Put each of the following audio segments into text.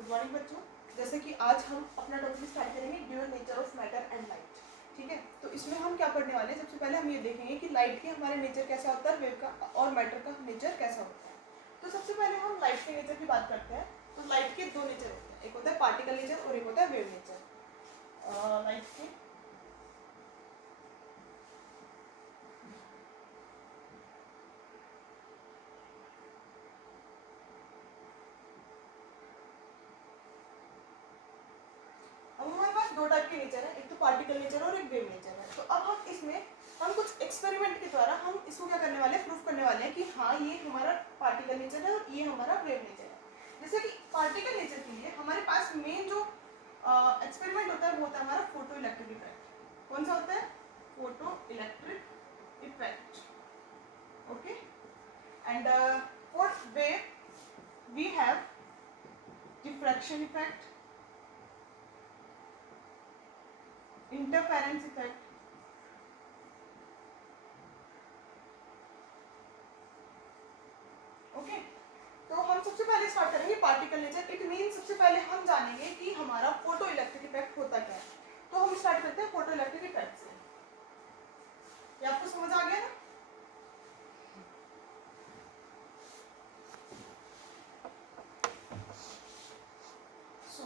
Good morning बच्चों। जैसे कि आज हम अपना टॉपिक स्टार्ट करेंगे dual nature of matter and light. ठीक है, तो इसमें हम क्या पढ़ने वाले हैं, सबसे पहले हम ये देखेंगे कि लाइट के हमारे नेचर कैसा होता है, वेव का और मैटर का नेचर कैसा होता है। तो सबसे पहले हम लाइट के नेचर की बात करते हैं। तो लाइट के दो नेचर होते हैं, एक होता है पार्टिकल नेचर और एक होता है वेव नेचर। लाइट के अब हमारे पास दो टाइप के नेचर है, एक तो पार्टिकल नेचर और एक वेव नेचर है। तो अब हम इसमें हम कुछ एक्सपेरिमेंट के द्वारा हम इसको क्या करने वाले हैं, प्रूफ करने वाले हैं कि हाँ ये हमारा पार्टिकल नेचर है और ये हमारा वेव नेचर है। जैसे कि पार्टिकल नेचर के लिए हमारे पास मेन जो एक्सपेरिमेंट होता है वो होता है हमारा फोटो इलेक्ट्रिक इफेक्ट। कौन सा होता है? Photo electric effect. Okay, and for wave we have diffraction effect, interference effect, okay. तो हम सबसे पहले स्टार्ट करेंगे पार्टिकल नेचर। इट मीन सबसे पहले हम जानेंगे कि हमारा फोटो इलेक्ट्रिक इफेक्ट होता क्या है। तो हम स्टार्ट करते हैं फोटो इलेक्ट्रिक इफेक्ट से। ये आपको समझ आ गया ना? सो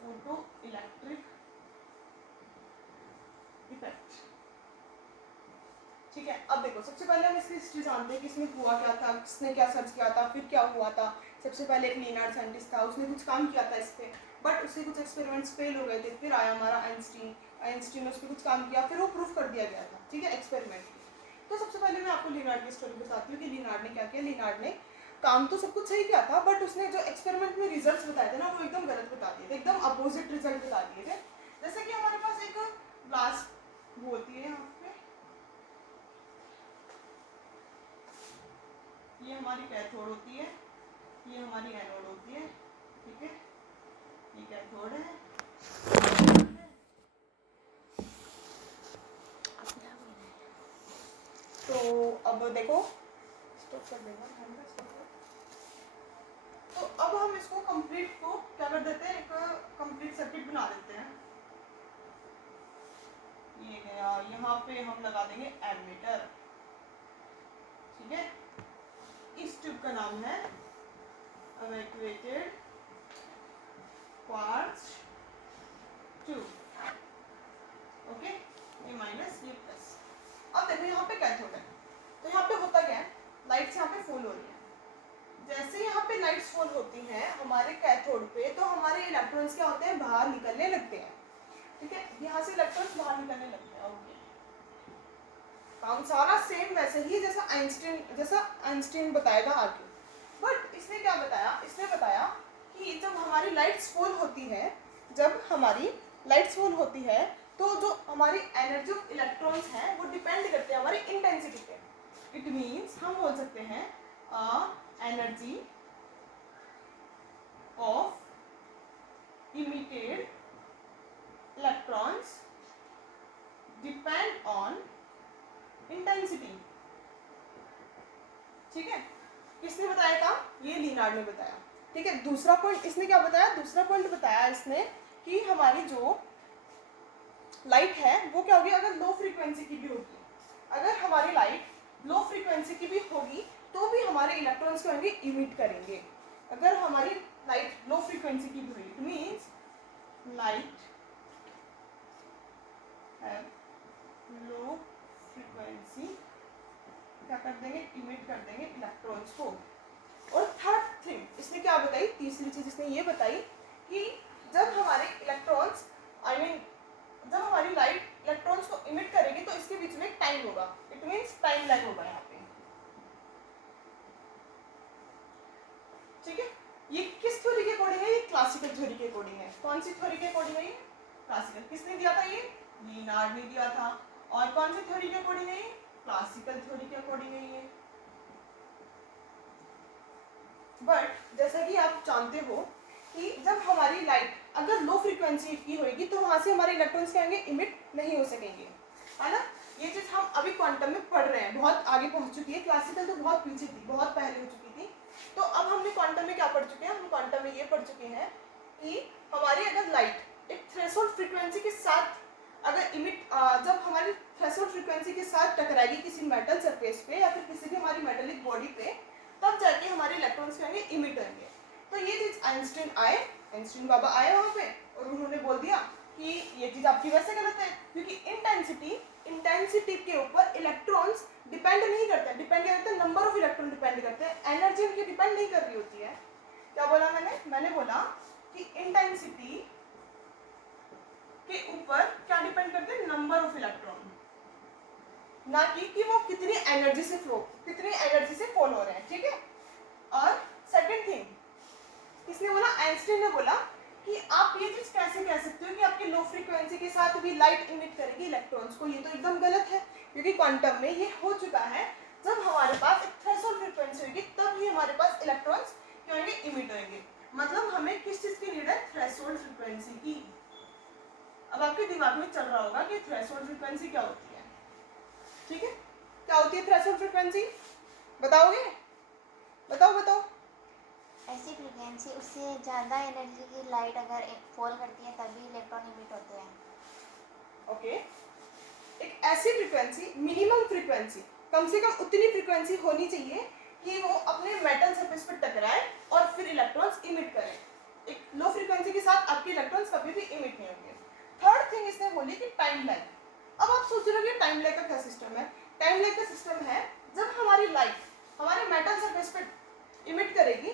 फोटो इलेक्ट्रिक इफेक्ट, ठीक है। अब देखो, सबसे पहले हम इसकी हिस्ट्री जानते हैं कि इसमें हुआ क्या था, किसने क्या सर्च किया था, फिर क्या हुआ था। सबसे पहले एक लियोनार्ड साइंटिस्ट था, उसने कुछ काम किया था इस पे, बट उसके कुछ एक्सपेरिमेंट्स फेल हो गए थे। फिर आया हमारा आइंस्टीन ने उस पर कुछ काम किया, फिर वो प्रूफ कर दिया गया था, ठीक है, एक्सपेरिमेंट। तो सबसे पहले मैं आपको लियोनार्ड की स्टोरी बताती हूँ कि लियोनार्ड ने क्या किया। लियोनार्ड ने काम तो सब कुछ सही किया था, बट उसने जो एक्सपेरिमेंट में रिजल्ट्स बताए थे ना, वो एकदम गलत बता दिए थे, एकदम अपोजिट रिजल्ट बता दिए थे। जैसे कि हमारे पास एक ग्लास होती है यहाँ पे, ये हमारी कैथोड होती है, ये हमारी एनोड होती है, ठीक है। ये कैथोड है, तो अब देखो स्टॉप कर देगा। तो अब हम इसको कंप्लीट को क्या कर देते हैं, एक कंप्लीट सर्किट बना देते हैं। ये गया, यहाँ पे हम लगा देंगे एमीटर, ठीक है। इस ट्यूब का नाम है इवैक्यूएटेड क्वार्ट्ज ट्यूब, ओके। ये माइनस ये प्लस। अब देखो यहाँ पे कैथोड है, तो यहाँ पे होता क्या है, लाइट्स यहाँ पे फॉल हो रही है। जैसे यहाँ पे लाइट्स फॉल होती हैं हमारे कैथोड पे, तो हमारे इलेक्ट्रॉन्स क्या होते हैं, बाहर निकलने लगते हैं, ठीक है। यहाँ से इलेक्ट्रॉन्स बाहर निकलने लगते हैं, ओके। काम सारा सेम वैसे ही जैसा आइंस्टीन बताएगा आगे। बट इसने क्या बताया, इसने बताया कि जब हमारी लाइट्स फॉल होती है, जब हमारी लाइट्स फॉल होती है, तो जो हमारी एनर्जी ऑफ इलेक्ट्रॉन्स हैं वो डिपेंड करते हैं हमारी इंटेंसिटी पे। इट मीन्स हम बोल सकते हैं energy of emitted electrons depend on intensity, ठीक है। किसने बताया काम? ये लियोनार्ड ने बताया, ठीक है। दूसरा पॉइंट इसने क्या बताया, दूसरा पॉइंट बताया इसने कि हमारी जो लाइट है वो क्या होगी, अगर लो फ्रीक्वेंसी की भी होगी, अगर हमारी लाइट लो फ्रीक्वेंसी की भी होगी तो भी हमारे इलेक्ट्रॉन्स क्या होंगे, इमिट करेंगे। अगर हमारी लाइट लो फ्रीक्वेंसी की भी हुई, it means light have low frequency, क्या कर देंगे, इमिट कर देंगे इलेक्ट्रॉन्स को। और थर्ड थिंग इसने क्या बताई, तीसरी चीज इसने ये बताई कि जब हमारे इलेक्ट्रॉन्स जब हमारी लाइट इलेक्ट्रॉन्स को इमिट करेगी तो इसके बीच में टाइम होगा, इट मीन्स टाइम लैग होगा यहाँ पे, ठीक है। ये किस थ्योरी के अकॉर्डिंग है, ये क्लासिकल थ्योरी के अकॉर्डिंग है। कौन सी थ्योरी के अकॉर्डिंग है ये? क्लासिकल। किसने दिया था ये? लियोनार्ड ने दिया था। और कौन सी थ्योरी के अकॉर्डिंग है ये? क्लासिकल थ्योरी के अकॉर्डिंग है ये। बट जैसा कि आप जानते हो कि जब हमारी लाइट अगर लो फ्रीक्वेंसी की होगी तो वहां से हमारे इलेक्ट्रॉन्स क्या होंगे, इमिट नहीं हो सकेंगे, है ना। ये चीज हम अभी क्वांटम में पढ़ रहे हैं, बहुत आगे पहुंच चुकी है। क्लासिकल तो बहुत पीछे थी, बहुत पहले हो चुकी थी। तो अब हमने क्वांटम में क्या पढ़ चुके हैं, हम क्वांटम में ये पढ़ चुके हैं कि हमारी अगर लाइट एक थ्रेशोल्ड फ्रीक्वेंसी के साथ अगर इमिट जब हमारी थ्रेशोल्ड फ्रीक्वेंसी के साथ टकराएगी किसी मेटल सरफेस पे या फिर किसी भी हमारी मेटेलिक बॉडी पे, तब जाके हमारे इलेक्ट्रॉन्स क्या होंगे, इमिट होंगे। तो ये चीज़ आइंस्टीन बाबा आए वहाँ पे और उन्होंने बोल दिया कि ये चीज़ आपकी वैसे गलत है, क्योंकि इंटेंसिटी के ऊपर इलेक्ट्रॉन्स डिपेंड नहीं करते हैं, डिपेंड करते हैं नंबर ऑफ इलेक्ट्रॉन डिपेंड करते हैं, एनर्जी उनकी डिपेंड नहीं कर रही होती है। क्या बोला मैंने बोला कि इंटेंसिटी के ऊपर क्या डिपेंड करते हैं, नंबर ऑफ इलेक्ट्रॉन, ना कि वो कितनी एनर्जी से फॉल हो रहे हैं, ठीक है। और सेकंड थिंग किसने बोला, आइंस्टीन ने बोला कि आप ये चीज कैसे कह सकते हो कि आपके लो फ्रीक्वेंसी के साथ भी लाइट इमिट करेगी इलेक्ट्रॉन्स को, ये तो एकदम गलत है, क्योंकि क्वांटम में ये हो चुका है, जब हमारे पास एक थ्रेशोल्ड फ्रीक्वेंसी होगी तब ही हमारे पास इलेक्ट्रॉन्स क्या होंगे, इमिट होंगे। मतलब हमें किस चीज की नीड है, थ्रेशोल्ड फ्रीक्वेंसी की। अब आपके दिमाग में चल रहा होगा कि थ्रेशोल्ड फ्रीक्वेंसी क्या होती है, ठीक है, क्या होती है थ्रेशोल्ड फ्रीक्वेंसी, बताओगे, बताओ। ऐसी फ्रीक्वेंसी, उससे ज़्यादा एनर्जी की लाइट अगर फॉल करती है तभी इलेक्ट्रॉन इमिट होते हैं। ओके, एक ऐसी फ्रीक्वेंसी, मिनिमम फ्रीक्वेंसी, कम से कम उतनी फ्रीक्वेंसी होनी चाहिए कि वो अपने मेटल सरफेस पर टकराए और फिर इलेक्ट्रॉन्स इमिट करें। एक लो फ्रीक्वेंसी के साथ आपके इलेक्ट्रॉन्स कभी भी इमिट नहीं होंगे। थर्ड थिंग इसने बोली कि टाइम लैग। अब आप सोच रहे हो टाइम लैग का क्या सिस्टम है। टाइम लैग का सिस्टम है जब हमारी लाइट हमारे मेटल सरफेस पर इमिट करेगी,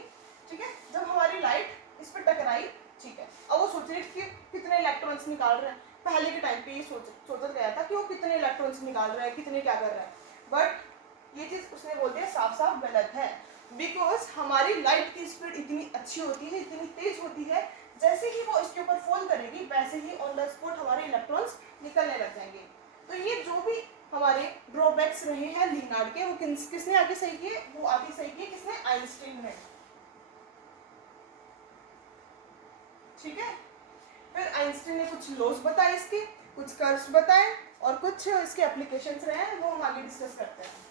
ठीक है, जब हमारी लाइट इस पर टकराई, ठीक है, अब वो सोच रही कि कितने इलेक्ट्रॉन्स निकाल रहे हैं। पहले के टाइम पे ये सोचा गया था कि वो कितने इलेक्ट्रॉन्स निकाल रहा है, कितने क्या कर रहा है, बट ये चीज़ उसने बोल दिया साफ साफ गलत है, बिकॉज हमारी लाइट की स्पीड इतनी अच्छी होती है, इतनी तेज होती है, जैसे ही वो इसके ऊपर फॉल करेगी वैसे ही ऑन द स्पॉट हमारे इलेक्ट्रॉन्स निकलने लग जाएंगे। तो ये जो भी हमारे ड्रॉबैक्स रहे हैं लियोनार्ड के, वो किसने आगे सही किए, वो आगे सही किए किसने, आइंस्टीन ने, ठीक है। फिर आइंस्टीन ने कुछ लॉज बताए इसके, कुछ कर्व्स बताए और कुछ इसके एप्लीकेशंस रहे हैं, वो हम आगे डिस्कस करते हैं।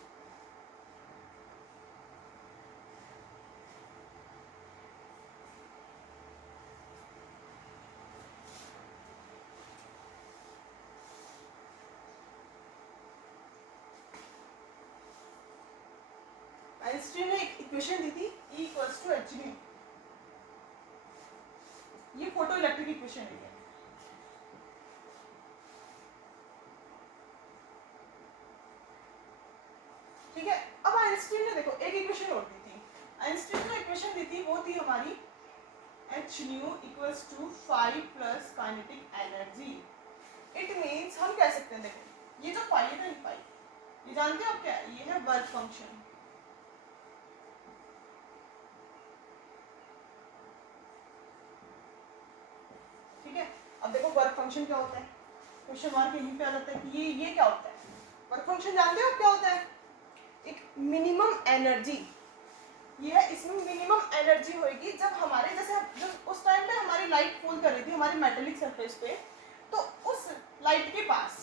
आइंस्टीन ने एक इक्वेशन दी थी E equals to h d, ये फोटो इलेक्ट्रिक इक्वेशन है, ठीक है। अब आइंस्टीन ने देखो एक इक्वेशन और दी थी, आइंस्टीन जो इक्वेशन दी थी वो थी हमारी h nu equals to 5 plus kinetic energy. It means हम कह सकते हैं, देखो ये जो फाई है ना, ये फाई, ये जानते हो आप क्या है, ये है वर्क फंक्शन, ठीक है। अब देखो वर्क फंक्शन क्या होता है, क्वेश्चन मार्क यहीं पे आ जाता है कि ये क्या होता है। वर्क फंक्शन जानते हो क्या होता है, एक मिनिमम एनर्जी, ये है, इसमें मिनिमम एनर्जी होगी जब हमारे जैसे उस टाइम पे हमारी लाइट फॉल कर रही थी हमारी मेटेलिक सरफेस पे, तो उस लाइट के पास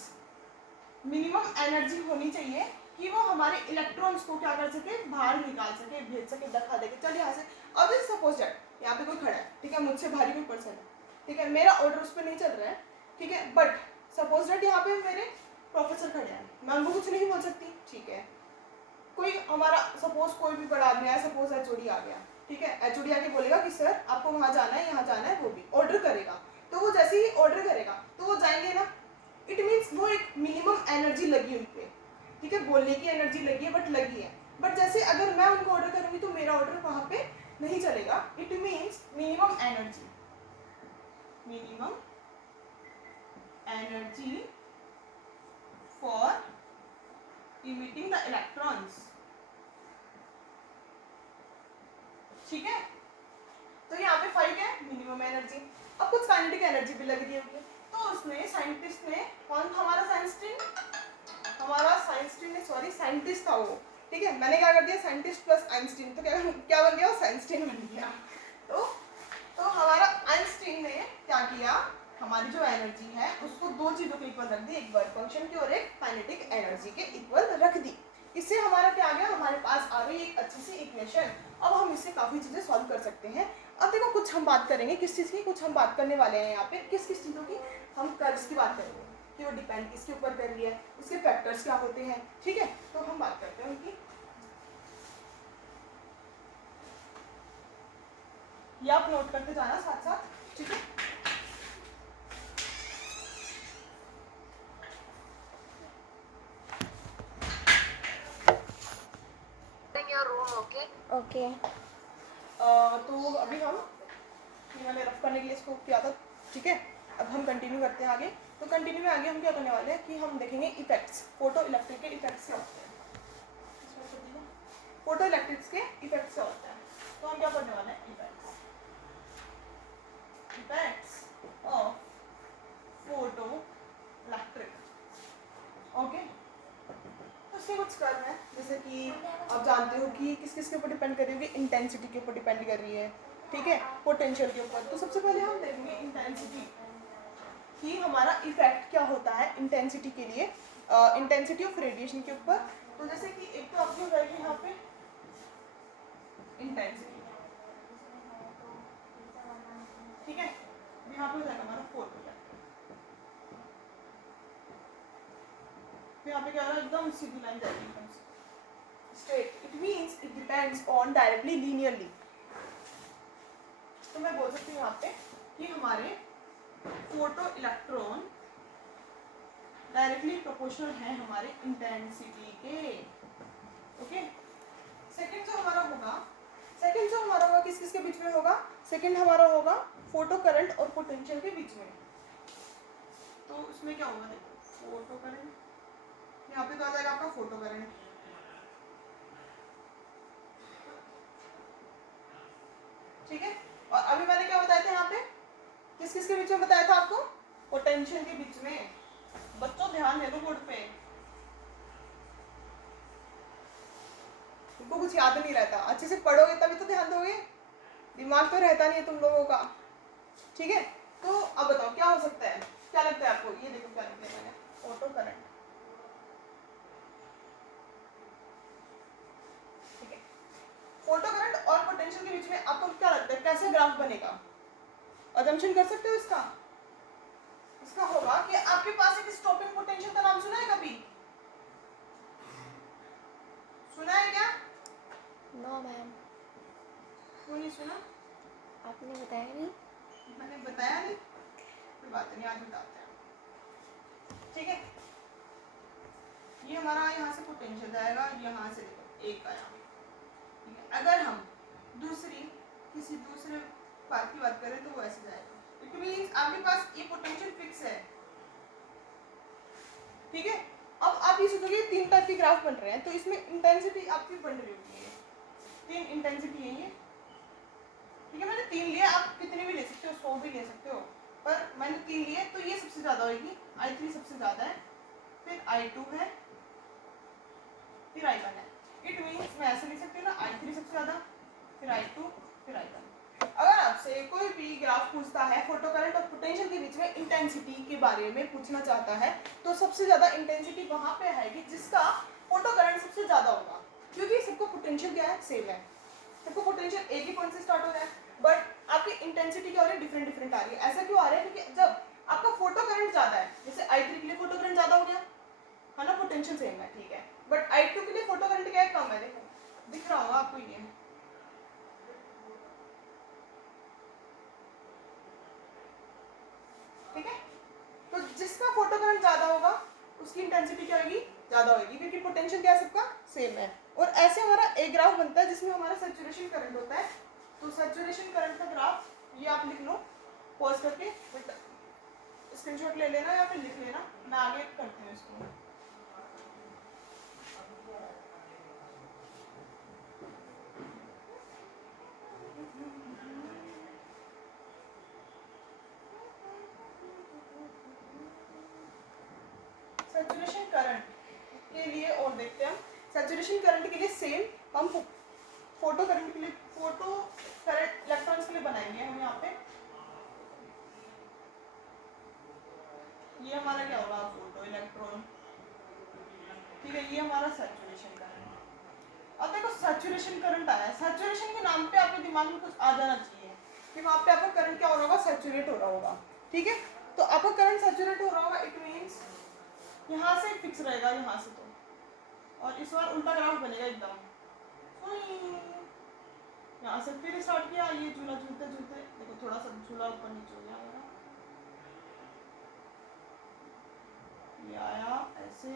मिनिमम एनर्जी होनी चाहिए कि वो हमारे इलेक्ट्रॉन्स को क्या कर सके, बाहर निकाल सके, भेज सके, दिखा देके, चल यहाँ से। अब जैसे सपोज दैट यहाँ पे कोई खड़ा है, ठीक है, मुझसे भारी कोई पर्सन है, ठीक है, मेरा ऑर्डर उस पर नहीं चल रहा है, ठीक है, बट सपोज दैट यहाँ पे मेरे प्रोफेसर खड़े हैं, मैं उनको कुछ नहीं बोल सकती, ठीक है। कोई हमारा सपोज कोई भी बड़ा आदमी आया, सपोज एचओडी आ गया, ठीक है, एचओडी आके बोलेगा कि सर आपको वहाँ जाना है, यहाँ जाना है, वो भी ऑर्डर करेगा, तो वो जैसे ही ऑर्डर करेगा तो वो जाएंगे ना। इट मीन्स वो एक मिनिमम एनर्जी लगी उन पर, ठीक है, बोलने की एनर्जी लगी है बट लगी है, बट जैसे अगर मैं उनको ऑर्डर करूँगी तो मेरा ऑर्डर वहाँ पे नहीं चलेगा। It means minimum energy for emitting the electrons, ठीक है। तो यहाँ पे फाइव है मिनिमम एनर्जी। अब कुछ काइनेटिक एनर्जी भी लग रही होगी, तो उसने साइंटिस्ट ने, कौन था हमारा साइंटिस्ट था वो, ठीक है, मैंने क्या कर दिया साइंटिस्ट प्लस आइंस्टीन, तो क्या बन गया, वो साइंस्टीन बन गया। तो हमारा आइंस्टीन ने क्या किया, हमारी जो एनर्जी है उसको दो चीज़ों के इक्वल रख दी, एक वर्क फंक्शन की और एक काइनेटिक एनर्जी के इक्वल रख दी। इससे हमारा क्या आ गया, हमारे पास आ गई एक अच्छी सी इक्वेशन। अब हम इससे काफ़ी चीज़ें सॉल्व कर सकते हैं। अब देखो कुछ हम बात करेंगे किस चीज़ की, कुछ हम बात करने वाले हैं यहाँ पे किस किस चीज़ों की, हम कर्व्स की बात करेंगे कि वो डिपेंड किसके ऊपर कर रही है, उसके फैक्टर्स क्या होते हैं, ठीक है। तो हम बात करते हैं उनकी, ये आप नोट करते जाना साथ साथ, ठीक है। ओके। तो अभी हम ये मैंने रफ करने के लिए इसको किया था, ठीक है। अब हम कंटिन्यू करते हैं आगे। तो कंटिन्यू में आगे हम क्या करने वाले हैं कि हम देखेंगे इफेक्ट्स, फोटो इलेक्ट्रिक के इफेक्ट्स क्या होते हैं, फोटो इलेक्ट्रिक्स के इफेक्ट्स क्या होते हैं। तो हम क्या करने वाले हैं, effects of photo electric, okay. तो इसके कुछ कर्व हैं, जैसे कि आप जानते हो कि किस किस के ऊपर डिपेंड कर रही होगी, इंटेंसिटी के ऊपर डिपेंड कर रही है, ठीक है, पोटेंशियल के ऊपर। तो सबसे पहले हम देखेंगे इंटेंसिटी कि हमारा इफेक्ट क्या होता है इंटेंसिटी के लिए, इंटेंसिटी ऑफ रेडिएशन के ऊपर। तो जैसे कि एक तो आपकी हो जाएगी यहाँ पे इंटेंसिटी, ठीक है, यहाँ पे हो जाएगा हमारा फोटो इलेक्ट्रिक। यहाँ पे क्या होगा, एकदम सीधी लाइन जाएगी, एकदम straight. It means it depends on directly linearly. तो मैं बोल सकती हूँ यहाँ पे कि हमारे फोटो इलेक्ट्रॉन डायरेक्टली प्रोपोर्शनल है हमारे इंटेंसिटी के, ओके। सेकंड जो हमारा होगा किस किस के बीच में होगा, सेकंड हमारा होगा फोटो करंट और पोटेंशियल के बीच में। तो उसमें क्या होगा, देखो फोटो करंट, यहाँ पे तो आ जाएगा आपका फोटो करंट, ठीक है। और अभी मैंने क्या बताया था यहाँ पे, किस किस के बीच में बताया था आपको, पोटेंशियल के बीच में। बच्चों ध्यान दे दो बोर्ड पे, तुमको कुछ याद नहीं रहता, अच्छे से पढ़ोगे तभी तो ध्यान दोगे, दिमाग तो रहता नहीं है तुम लोगों का, ठीक है। तो अब बताओ क्या हो सकता है, क्या लगता है आपको, ये देखो क्या लिखा है मैंने, फोटो करंट, ठीक है। फोटो करंट और पोटेंशियल के बीच में आपको क्या लगता है कैसे ग्राफ बनेगा, अजम्पशन कर सकते हो इसका। इसका होगा कि आपके पास एक स्टॉपिंग पोटेंशियल का नाम सुना है कभी, सुना है क्या? No ma'am. क्यों नहीं सुना? आपने बताया नहीं। मैंने बताया नहीं, कोई बात नहीं, आज बताते हैं, ठीक है। ये हमारा यहाँ से पोटेंशियल जाएगा, यहाँ से देखो एक आया, ठीक है। अगर हम किसी दूसरे बात की बात करें तो वो ऐसे जाएगा। इट मींस आपके पास ये पोटेंशियल फिक्स है, ठीक है। अब आप ये सोचोगे 3 टाइप के ग्राफ बन रहे हैं, तो इसमें इंटेंसिटी आपकी बन रही होगी, ये 3 इंटेंसिटी है ये, ठीक है। मैंने 3 लिया, आप कितने भी ले सकते हो, 100 भी ले सकते हो, पर मैंने 3 लिए तो ये सबसे ज़्यादा होगी, I3 सबसे ज़्यादा है, फिर I2 है, फिर I1 है। इट मीन्स मैं ऐसे लिख सकती हूँ ना, I3 सबसे ज़्यादा, फिर I2, फिर I1। अगर आपसे कोई भी ग्राफ पूछता है फोटो करंट और पोटेंशियल के बीच में इंटेंसिटी के बारे में पूछना चाहता है, तो सबसे ज़्यादा इंटेंसिटी वहाँ पे आएगी जिसका फोटो करंट सबसे ज़्यादा होगा, क्योंकि सबको पोटेंशियल क्या है, सेम है, सबको पोटेंशियल एक ही पॉइंट से स्टार्ट हो रहा है, बट आपकी इंटेंसिटी क्या हो रही है, डिफरेंट आ रही है। ऐसा क्यों आ रहा है, क्योंकि जब आपका फोटो करंट ज़्यादा है, जैसे I3 के लिए फोटो करंट ज़्यादा हो गया है ना, पोटेंशियल सेम है, ठीक है, बट I2 के लिए फोटो करंट क्या है, कम है, देखो दिख रहा होगा आपको ये, ठीक है। तो जिसका फोटो करंट ज्यादा होगा उसकी इंटेंसिटी क्या होगी, ज्यादा होगी, क्योंकि पोटेंशियल क्या है, सबका सेम है। और ऐसे हमारा एक ग्राफ बनता है जिसमें हमारा सैचुरेशन करंट होता है। तो सैचुरेशन करंट का ग्राफ ये आप लिख लो पॉज करके, स्क्रीनशॉट ले लेना या फिर लिख लेना, मैं आगे करती हूँ इसको। सैचुरेशन करंट के लिए और देखते हैं हम, सैचुरेशन करंट के लिए सेम हम फोटो करंट के लिए, फोटो करंट इलेक्ट्रॉन्स के लिए बनाएंगे हम यहाँ पे। ये हमारा क्या होगा, फोटो इलेक्ट्रॉन, ठीक है, ये हमारा सैचुरेशन करंट। अब देखो सैचुरेशन करंट आया, सैचुरेशन के नाम पे आपके दिमाग में कुछ आ जाना चाहिए कि वहाँ पे आपका करंट क्या हो रहा होगा, सैचुरेट हो रहा होगा। ठीक है, तो आपका करंट सैचुरेट हो रहा होगा, इट मीन्स यहाँ से फिक्स रहेगा, यहाँ से तो, और इस बार उल्टा ग्राफ बनेगा एकदम। यहाँ से फिर स्टार्ट किया, ये झूला झूलते झूलते देखो थोड़ा सा झूला ऊपर नीचे हो गया हमारा, ये आया ऐसे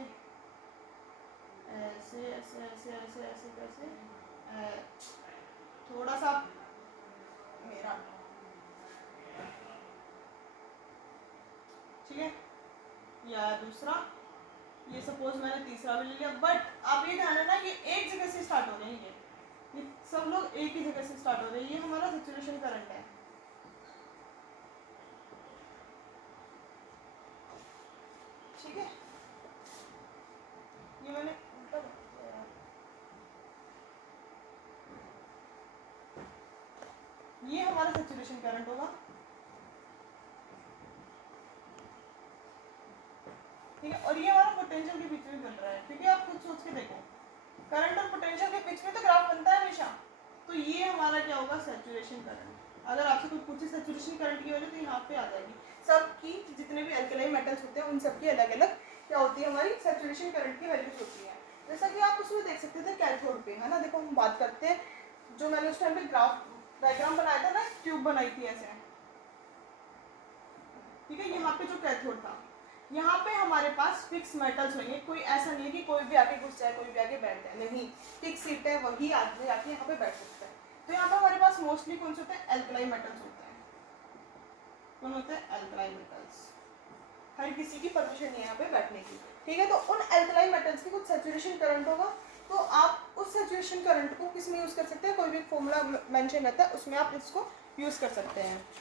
ऐसे ऐसे ऐसे ऐसे ऐसे कैसे, थोड़ा सा मेरा, ठीक है, ये आया दूसरा, ये सपोज मैंने तीसरा भी ले लिया, बट आप ये ध्यान रखना ये एक जगह से स्टार्ट हो रहे हैं, ये सब लोग एक ही जगह से स्टार्ट हो रहे हैं, ये हमारा सैचुरेशन करंट है। ठीक है, ये मैंने उल्टा कर दिया यार। ये हमारा सैचुरेशन करंट होगा। ठीक है, और ये हमारा पोटेंशियल के बीच में बन रहा है, क्योंकि आप खुद सोच के देखो करंट और पोटेंशियल के बीच में तो ग्राफ बनता है हमेशा, तो ये हमारा क्या होगा, सैचुरेशन करंट। अगर आपसे कोई पूछे सैचुरेशन करंट की वैल्यू तो यहाँ पे आ जाएगी, सबकी जितने भी अल्कलाइन मेटल्स होते हैं उन सबकी अलग अलग क्या होती है, हमारी सैचुरेशन करंट की वैल्यूज होती है। जैसा कि आप उसमें देख सकते थे कैथोड पे, है ना, देखो हम बात करते हैं, जो मैंने उस टाइम पे ग्राफ डायग्राम बनाया था ना, ट्यूब बनाई थी ऐसे, ठीक है, यहाँ पे जो कैथोड था, यहाँ पे हमारे पास फिक्स मेटल्स होंगे, कोई ऐसा नहीं है कि कोई भी आके घुस जाए, कोई भी आके बैठ जाए, नहीं, फिक्स सीट है, वही आदमी आके यहाँ पे बैठ सकता है। तो यहाँ पे हमारे पास मोस्टली कौन से होते हैं, एल्कलाइन मेटल्स होते हैं। कौन होते हैं, एल्कलाइन मेटल्स। हर किसी की परमिशन नहीं है यहाँ पे बैठने की, ठीक है, तो उन एल्कलाइन मेटल्स की कुछ सैचुरेशन करंट होगा, तो आप उस सैचुरेशन करंट को किस में यूज़ कर सकते हैं, कोई भी फॉर्मूला मेंशन रहता है उसमें आप इसको यूज़ कर सकते हैं।